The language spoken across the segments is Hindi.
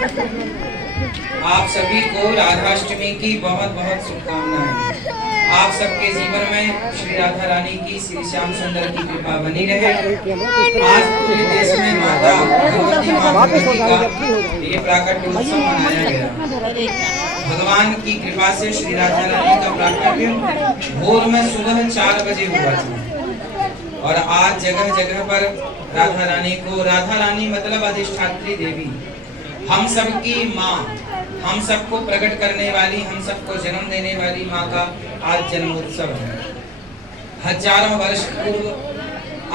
आप सभी को राधाष्टमी की बहुत बहुत शुभकामनाएं। आप सबके जीवन में श्री राधा रानी की, श्री श्याम सुंदर की कृपा बनी रहे। आज पूरे देश में माता भगवती का ये प्राकट्योत्सव मनाया गया। भगवान की कृपा से श्री राधा रानी का प्राकट्य भोर में सुबह 4 बजे हुआ था और आज जगह जगह पर राधा रानी को, राधा रानी मतलब अधिष्ठात्री देवी, हम सबकी माँ, हम सबको प्रकट करने वाली, हम सबको जन्म देने वाली माँ का आज जन्मोत्सव है। हजारों वर्ष पूर्व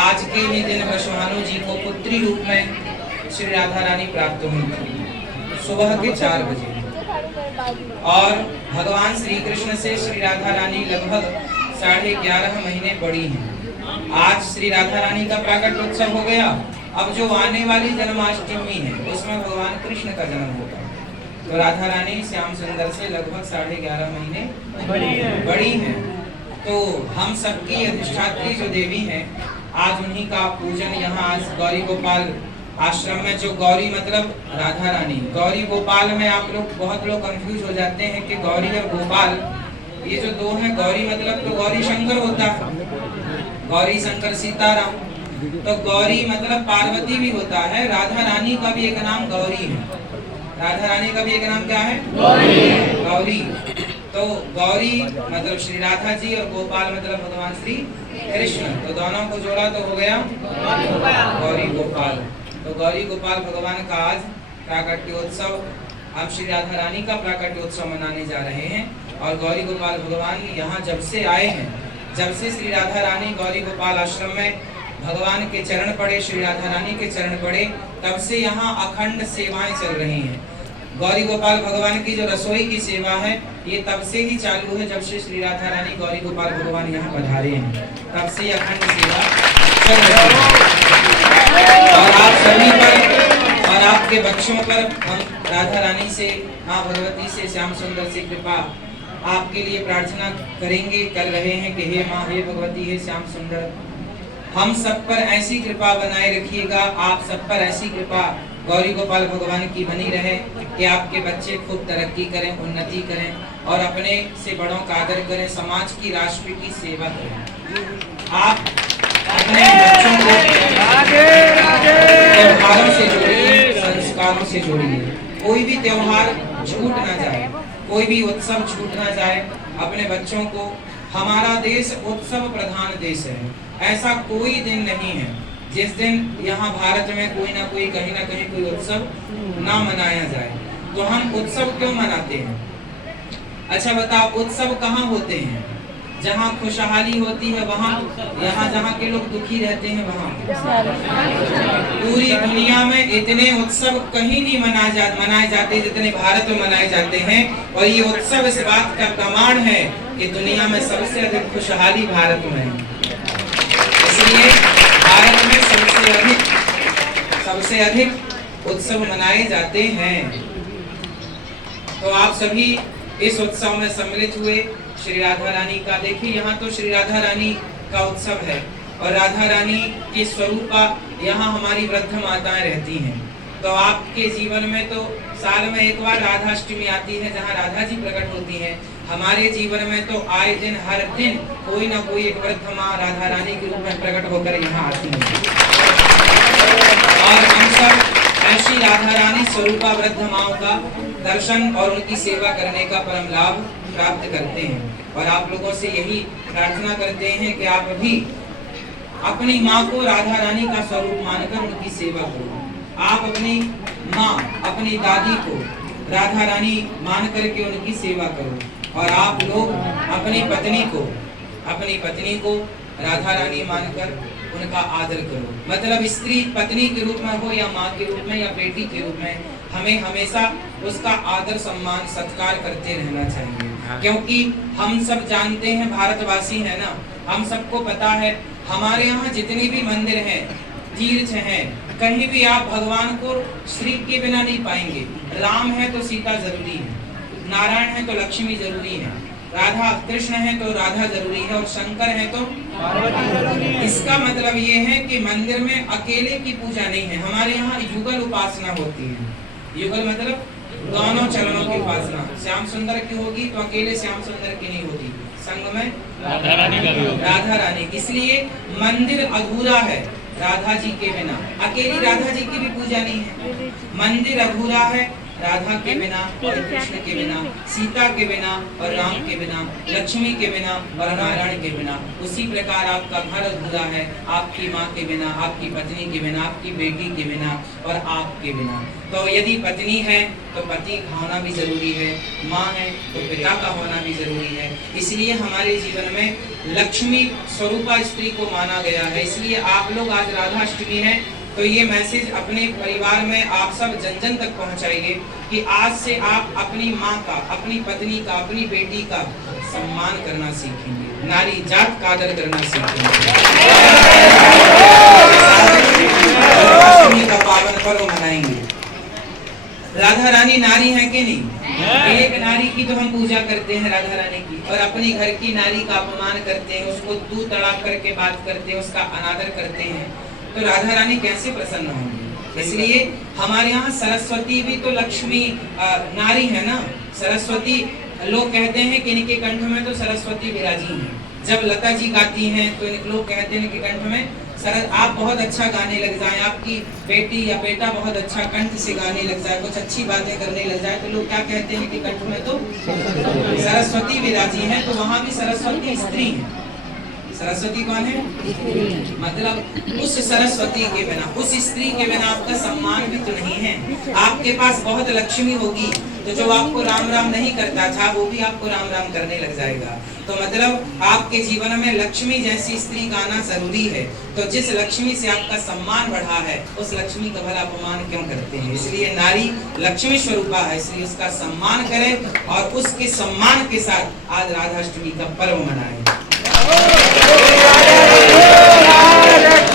आज के ही दिन वसुभानु जी को पुत्री रूप में श्री राधा रानी प्राप्त हुई थी सुबह के 4 बजे। और भगवान श्री कृष्ण से श्री राधा रानी लगभग 11.5 महीने बड़ी हैं। आज श्री राधा रानी का प्राकट्योत्सव हो गया। अब जो आने वाली जन्माष्टमी है उसमें भगवान कृष्ण का जन्म होगा। तो राधा रानी श्याम सुंदर से लगभग 11.5 महीने बड़ी हैं। तो हम सबकी अधिष्ठात्री जो देवी हैं, आज उन्हीं का पूजन यहाँ आज गौरी गोपाल आश्रम में, जो गौरी मतलब राधा रानी, गौरी गोपाल में आप लोग, बहुत लोग कंफ्यूज हो जाते हैं कि गौरी और गोपाल ये जो दो हैं, गौरी मतलब तो गौरी शंकर होता है, गौरी शंकर सीताराम, तो गौरी मतलब पार्वती भी होता है। राधा रानी का भी एक नाम गौरी है। राधा रानी का भी एक नाम क्या है? गौरी। गौरी। तो गौरी मतलब श्री राधा जी और गोपाल मतलब भगवान श्री कृष्ण, तो दोनों को जोड़ा तो हो गया गौरी गोपाल। तो गौरी गोपाल भगवान का आज प्राकट्योत्सव, हम श्री राधा रानी का प्राकट्योत्सव मनाने जा रहे हैं। और गौरी गोपाल भगवान यहाँ जब से आए हैं, जब से श्री राधा रानी गौरी गोपाल आश्रम में भगवान के चरण पड़े, श्री राधा रानी के चरण पड़े, तब से यहाँ अखंड सेवाएं चल रही हैं। गौरी गोपाल भगवान की जो रसोई की सेवा है ये तब से ही चालू है, जब से श्री राधा रानी गौरी गोपाल भगवान यहाँ पधारे हैं, तब से अखंड सेवा चल रही है। और आप सभी पर और आपके बच्चों पर हम राधा रानी से, माँ भगवती से, श्याम सुंदर से कृपा आपके लिए प्रार्थना करेंगे, कर रहे हैं कि हे माँ, हे भगवती, हे श्याम सुंदर, हम सब पर ऐसी कृपा बनाए रखिएगा, आप सब पर ऐसी कृपा गौरी गोपाल भगवान की बनी रहे कि आपके बच्चे खूब तरक्की करें, उन्नति करें और अपने से बड़ों का आदर करें, समाज की, राष्ट्र की सेवा करें। आप अपने बच्चों को त्योहारों से जोड़िए, संस्कारों से जोड़िए। कोई भी त्योहार छूट ना जाए, कोई भी उत्सव छूट ना जाए। अपने बच्चों को, हमारा देश उत्सव प्रधान देश है, ऐसा कोई दिन नहीं है जिस दिन यहाँ भारत में कोई ना कोई, कहीं ना कहीं कोई उत्सव ना मनाया जाए। तो हम उत्सव क्यों मनाते हैं? अच्छा बताओ, उत्सव कहाँ होते हैं? जहाँ खुशहाली होती है वहाँ, यहाँ जहाँ के लोग दुखी रहते हैं वहाँ। पूरी दुनिया में इतने उत्सव कहीं नहीं मनाए जाते जितने भारत में मनाए जाते हैं। और ये उत्सव इस बात का प्रमाण है कि दुनिया में सबसे अधिक खुशहाली भारत में है। इसलिए भारत में सबसे अधिक उत्सव मनाए जाते हैं। तो आप सभी इस उत्सव में सम्मिलित हुए श्री राधा रानी का। देखिए यहाँ तो श्री राधा रानी का उत्सव है और राधा रानी की स्वरूपा यहाँ हमारी वृद्ध माताएं रहती हैं। तो आपके जीवन में तो साल में एक बार राधाष्टमी आती है जहाँ राधा जी प्रकट होती हैं। हमारे जीवन में तो आए दिन, हर दिन कोई ना कोई एक वृद्ध माँ राधा रानी के रूप में प्रकट होकर यहाँ आती है। और हम सब ऐसी राधा रानी स्वरूपा वृद्ध माओं का दर्शन और उनकी सेवा करने का परम लाभ प्राप्त करते हैं। और आप लोगों से यही प्रार्थना करते हैं कि आप भी अपनी माँ को राधा रानी का स्वरूप मानकर उनकी सेवा करो। आप अपनी माँ, अपनी दादी को राधा रानी मान करके उनकी सेवा करो। और आप लोग अपनी पत्नी को राधा रानी मानकर उनका आदर करो। मतलब स्त्री पत्नी के रूप में हो या माँ के रूप में या बेटी के रूप में, हमें हमेशा उसका आदर, सम्मान, सत्कार करते रहना चाहिए। क्योंकि हम सब जानते हैं, भारतवासी है ना, हम सबको पता है हमारे यहाँ जितने भी मंदिर हैं, तीर्थ हैं, कहीं भी आप भगवान को श्री के बिना नहीं पाएंगे। राम है तो सीता जरूरी है, नारायण है तो लक्ष्मी जरूरी है, राधा कृष्ण है तो राधा जरूरी है और शंकर है तो पार्वती जरूरी है। इसका मतलब ये है कि मंदिर में अकेले की पूजा नहीं है, हमारे यहाँ युगल उपासना होती है। युगल मतलब दोनों चरणों की उपासना। श्याम सुंदर की होगी तो अकेले श्याम सुंदर की नहीं होती, संग में राधा रानी का भी होगा। राधा रानी। इसलिए मंदिर अधूरा है राधा जी के बिना, अकेली राधा जी की भी पूजा नहीं है। मंदिर अधूरा है राधा के बिना और कृष्ण के बिना, सीता के बिना और राम के बिना, लक्ष्मी के बिना और नारायण के बिना। उसी प्रकार आपका घर अधूरा है आपकी माँ के बिना, आपकी पत्नी के बिना, आपकी बेटी के बिना और आपके बिना। तो यदि पत्नी है तो पति का होना भी जरूरी है, माँ है तो पिता का होना भी जरूरी है। इसलिए हमारे जीवन में लक्ष्मी स्वरूपा स्त्री को माना गया है। इसलिए आप लोग आज राधाष्टमी है तो ये मैसेज अपने परिवार में आप सब जन जन तक पहुंचाइए कि आज से आप अपनी माँ का, अपनी पत्नी का, अपनी बेटी का सम्मान करना सीखेंगे, नारी जात का आदर करना सीखेंगे। राधाष्टमी का पावन पर्व मनाएंगे। राधा रानी नारी है कि नहीं? एक नारी की तो हम पूजा करते हैं राधा रानी की, और अपनी घर की नारी का अपमान करते हैं, उसको तू तड़ाक करके बात करते हैं, उसका अनादर करते हैं, तो राधा रानी कैसे प्रसन्न होंगी? इसलिए हमारे यहाँ सरस्वती भी तो लक्ष्मी नारी है ना। सरस्वती लोग कहते हैं कि इनके कंठ में तो सरस्वती विराजी हैं। जब लता जी गाती हैं तो लोग कहते हैं कि कंठ में आप बहुत अच्छा गाने लग जाएं, आपकी बेटी या बेटा बहुत अच्छा कंठ से गाने लग जाए, कुछ अच्छी बातें करने लग जाए, तो लोग क्या कहते हैं कि कंठ में तो सरस्वती विराजी हैं। तो वहाँ भी सरस्वती स्त्री है। सरस्वती कौन है? मतलब उस सरस्वती के बिना, उस स्त्री के बिना आपका सम्मान भी तो नहीं है। आपके पास बहुत लक्ष्मी होगी तो जो आपको राम राम नहीं करता था वो भी आपको राम राम करने लग जाएगा। तो मतलब आपके जीवन में लक्ष्मी जैसी स्त्री का आना जरूरी है। तो जिस लक्ष्मी से आपका सम्मान बढ़ा है उस लक्ष्मी का भला अपमान क्यों करते हैं? इसलिए नारी लक्ष्मी स्वरूपा है, इसलिए उसका सम्मान करें और उसके सम्मान के साथ आज राधाष्टमी का पर्व मनाएं।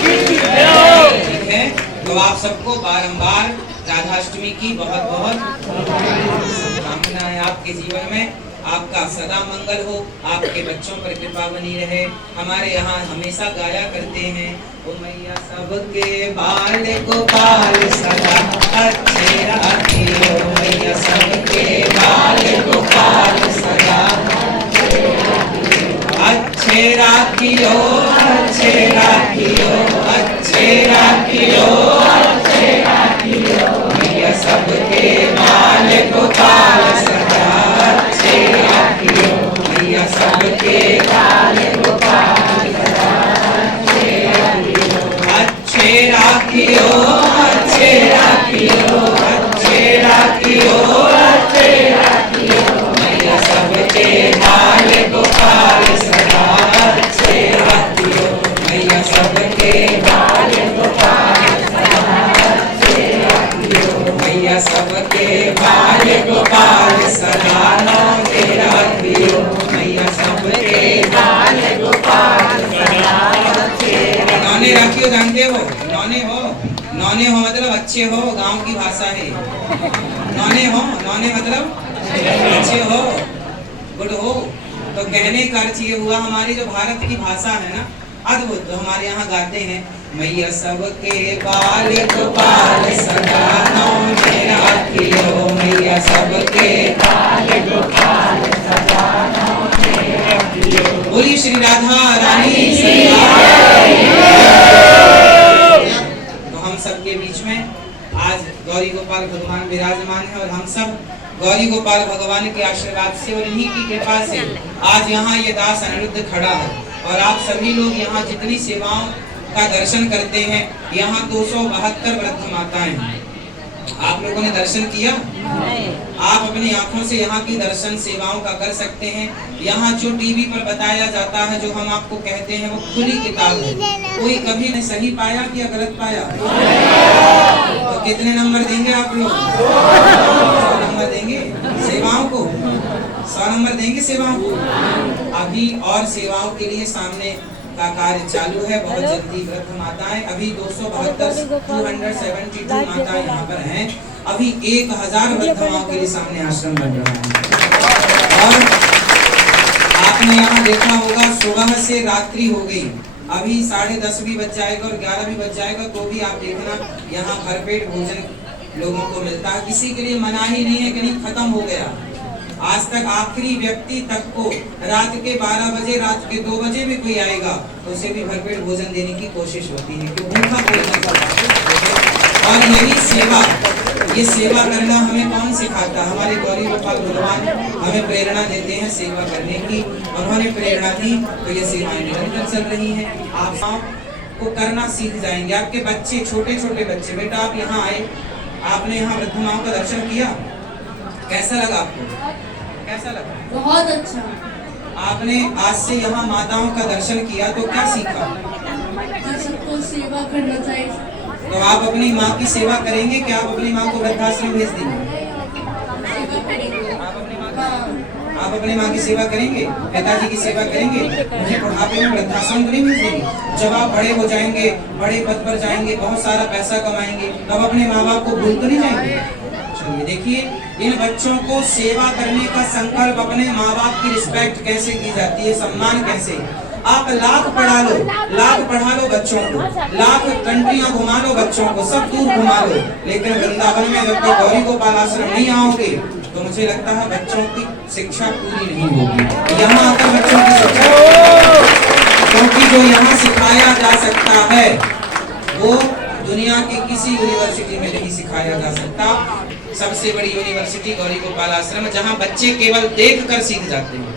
ठीक है, तो आप सबको बारंबार राधाष्टमी की बहुत बहुत शुभकामनाएं। आपके जीवन में आपका सदा मंगल हो, आपके बच्चों पर कृपा बनी रहे। हमारे यहाँ हमेशा गाया करते हैं, ओ मैया सबके बाल गोपाल सदा अच्छे राखियो, मैया सबके बाल गोपाल सदा अच्छे राखियो, अच्छे राखियो, अच्छे राखियो, अच्छे राखियो, मैया सबके बाल गोपाल सदा अच्छे राखियो, मैया सबके बाल गोपाल सदा अच्छे राखियो, अच्छे राखियो, अच्छे राखियो, अच्छे राखियो, अच्छे राखियो, मैया सबके बाल गोपाल सदा अच्छे राखियो, मैया सबके बाल गोपाल सदा अच्छे राखियो, मैया सबके बाल गोपाल सदा नौके राखियो, मैया सबके बाल गोपाल सदा अच्छे राखियो। नौने राखियो जानते हो? नौने हो, नौने हो मतलब अच्छे हो, गांव की भाषा है। नौने हो, नौने मतलब अच्छे हो, गुड हो। तो कहने का अर्थ ये हुआ, हमारी जो भारत की भाषा है ना अद्भुत, तो हमारे यहाँ गाते हैं, मैया सबके बाल गोपाल सदा नौने राखियो, मैया सबके बाल गोपाल सदा नौने राखियो। बोलिए श्री राधा रानी की। तो हम सबके बीच में आज गौरी गोपाल भगवान विराजमान है और हम सब गौरी गोपाल भगवान के आशीर्वाद से और इन्हीं की कृपा से आज यहाँ ये दास अनिरुद्ध खड़ा है। और आप सभी लोग यहाँ जितनी सेवाओं का दर्शन करते हैं, यहाँ 272 वृद्ध माताएं हैं। आप लोगों ने दर्शन किया? आप अपनी आंखों से यहाँ की दर्शन सेवाओं का कर सकते हैं। यहाँ जो टीवी पर बताया जाता है, जो हम आपको कहते हैं, वो खुली किताब है। कोई कभी नहीं सही पाया कि गलत पाया? तो कितने नंबर देंगे आप लोग? 100 नंबर देंगे सेवाओं को, 100 नंबर देंगे सेवाओं को। अभी और सेवाओं के लिए सामने का कार्य चालू है। बहुत जल्दी वृद्ध माताएं, अभी 272 माताएं यहाँ पर हैं। अभी 1000 वृद्ध माओं के लिए सामने आश्रम बन रहा है। और आपने यहाँ देखा होगा सुबह से रात्रि हो गई, अभी 10:30 भी बज जाएगा और 11 भी बज जाएगा, तो भी आप देखना यहाँ भरपेट भोजन लोगों को मिलता है, किसी के लिए मना ही नहीं है कि नहीं खत्म हो गया। आज तक आखिरी व्यक्ति तक को रात के 12 बजे, रात के 2 बजे भी कोई आएगा तो उसे भी भरपेट भोजन देने की कोशिश होती है कि भूखा कोई ना पड़ा। और यही सेवा, ये सेवा करना हमें कौन सिखाता? हमारे गौरी गोपाल भगवान हमें प्रेरणा देते हैं सेवा करने की। उन्होंने प्रेरणा दी तो ये सेवाएं निरंतर चल रही हैं। आप को करना सीख जाएंगे। आपके बच्चे, छोटे छोटे बच्चे, बेटा आप यहाँ आए, आपने यहाँ वृद्ध माओं का दर्शन किया, कैसा लगा आपको? कैसा लगा? बहुत अच्छा। आपने आज से यहाँ माताओं का दर्शन किया तो क्या सीखा? सबको सेवा करना चाहिए। तो आप अपनी माँ की सेवा करेंगे क्या? आप अपनी माँ को वृद्धाश्रम भेज देंगे? सेवा करेंगे। आप अपनी माँ की सेवा करेंगे, पिताजी की सेवा करेंगे, उन्हें बुढ़ापे में वृद्धाश्रम तो नहीं भेजेंगे। जब आप बड़े हो जाएंगे, बड़े पद पर जाएंगे, बहुत सारा पैसा कमाएंगे, तब अपने माँ बाप को भूल तो नहीं जाएंगे? चलिए देखिए, इन बच्चों को सेवा करने का संकल्प, अपने माँ बाप की रिस्पेक्ट कैसे की जाती है, सम्मान कैसे। आप लाख पढ़ा लो, लाख पढ़ा लो बच्चों को, लाख कंट्रियां घुमा लो बच्चों को, सब दूर घुमा लो, लेकिन वृंदावन में जब तक गौरी गोपाल आश्रम नहीं आओगे तो मुझे लगता है बच्चों की शिक्षा पूरी नहीं होगी। यहाँ आकर बच्चों की शिक्षा, क्योंकि जो यहाँ सिखाया जा सकता है वो दुनिया की किसी यूनिवर्सिटी में नहीं सिखाया जा सकता। सबसे बड़ी यूनिवर्सिटी गौरी गोपाल आश्रम, जहाँ बच्चे केवल देखकर सीख जाते हैं।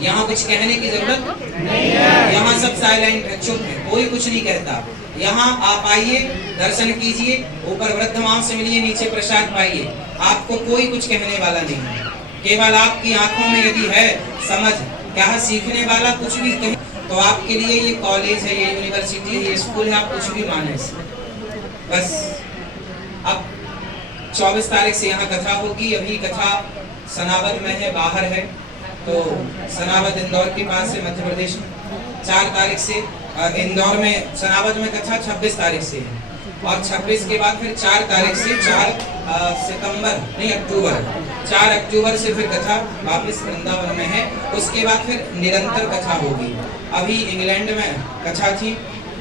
यहाँ कुछ कहने की जरूरत नहीं है, यहाँ सब साइलेंट है, चुप है, कोई कुछ नहीं कहता। यहाँ आप आइए, दर्शन कीजिए, ऊपर वृद्ध माँ से मिलिए, नीचे प्रसाद पाइए, आपको कोई कुछ कहने वाला नहीं है। केवल आपकी आंखों में यदि है समझ, क्या सीखने वाला कुछ भी कहे तो आपके लिए ये कॉलेज है, ये यूनिवर्सिटी है, ये स्कूल है, आप कुछ भी माने बस। अब 24 तारीख से यहाँ कथा होगी। अभी कथा सनावद में है, बाहर है, तो सनावद इंदौर के पास है, मध्य प्रदेश में। 4 तारीख से इंदौर में, सनावद में कथा 26 तारीख से है, और 26 के बाद फिर 4 तारीख से 4 अक्टूबर से फिर कथा वापस वृंदावन में है। उसके बाद फिर निरंतर कथा होगी। अभी इंग्लैंड में कथा थी,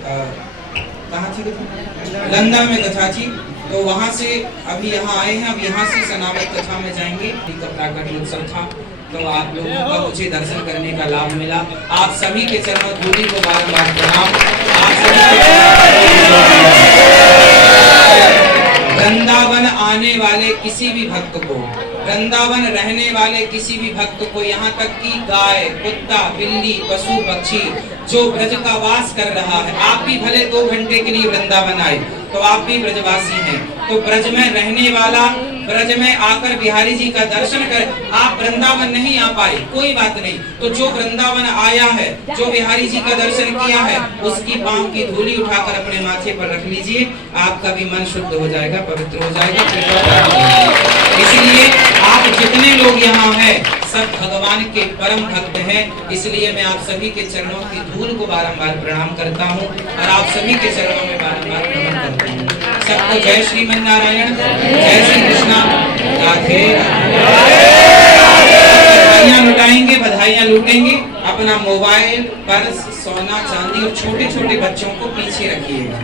कहाँ थी? लंदन में कथा थी, तो वहाँ से अभी यहाँ आए हैं। अब यहाँ से सनावद कथा में जाएंगे। प्राकट उत्सव था तो आप लोगों का मुझे दर्शन करने का लाभ मिला। आप सभी के चरणों धूलि को बारंबार प्रणाम। आप सभी वृंदावन आने वाले किसी भी भक्त को, वृंदावन रहने वाले किसी भी भक्त को, यहाँ तक कि गाय, कुत्ता, बिल्ली, पशु पक्षी जो ब्रज का वास कर रहा है, आप भी भले 2 घंटे के लिए वृंदावन आए तो आप भी ब्रजवासी हैं, तो ब्रज में रहने वाला, ब्रज में आकर बिहारी जी का दर्शन कर, आप वृंदावन नहीं आ पाए कोई बात नहीं, तो जो वृंदावन आया है, जो बिहारी जी का दर्शन किया है, उसकी पांव की धूली उठाकर अपने माथे पर रख लीजिए, आपका भी मन शुद्ध हो जाएगा, पवित्र हो जाएगा। इसलिए आप जितने लोग यहाँ हैं सब भगवान के परम भक्त हैं, इसलिए मैं आप सभी के चरणों की धूल को बारंबार प्रणाम करता हूँ और आप सभी के चरणों में बारंबार प्रणाम करता हूँ। सबको जय श्रीमन नारायण, जय श्री कृष्णा, राधे बधाइयाँ लुटाएंगे, बधाइयाँ लूटेंगे। अपना मोबाइल, पर्स, सोना चांदी और छोटे छोटे बच्चों को पीछे रखिएगा,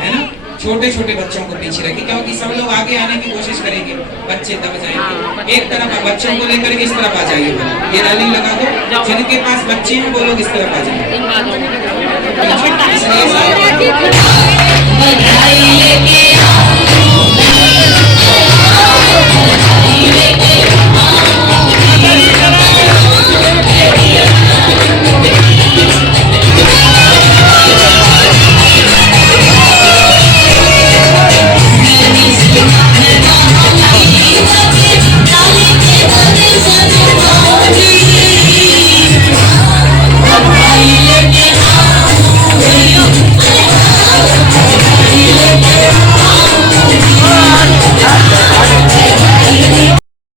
है ना, छोटे छोटे बच्चों को पीछे रखिए, क्योंकि सब लोग आगे आने की कोशिश करेंगे, बच्चे दब जाएंगे। एक तरफ बच्चों को लेकर के इस तरफ आ जाइए, ये रेलिंग लगा दो, जिनके पास बच्चे हैं वो लोग इस तरफ आ जाएंगे।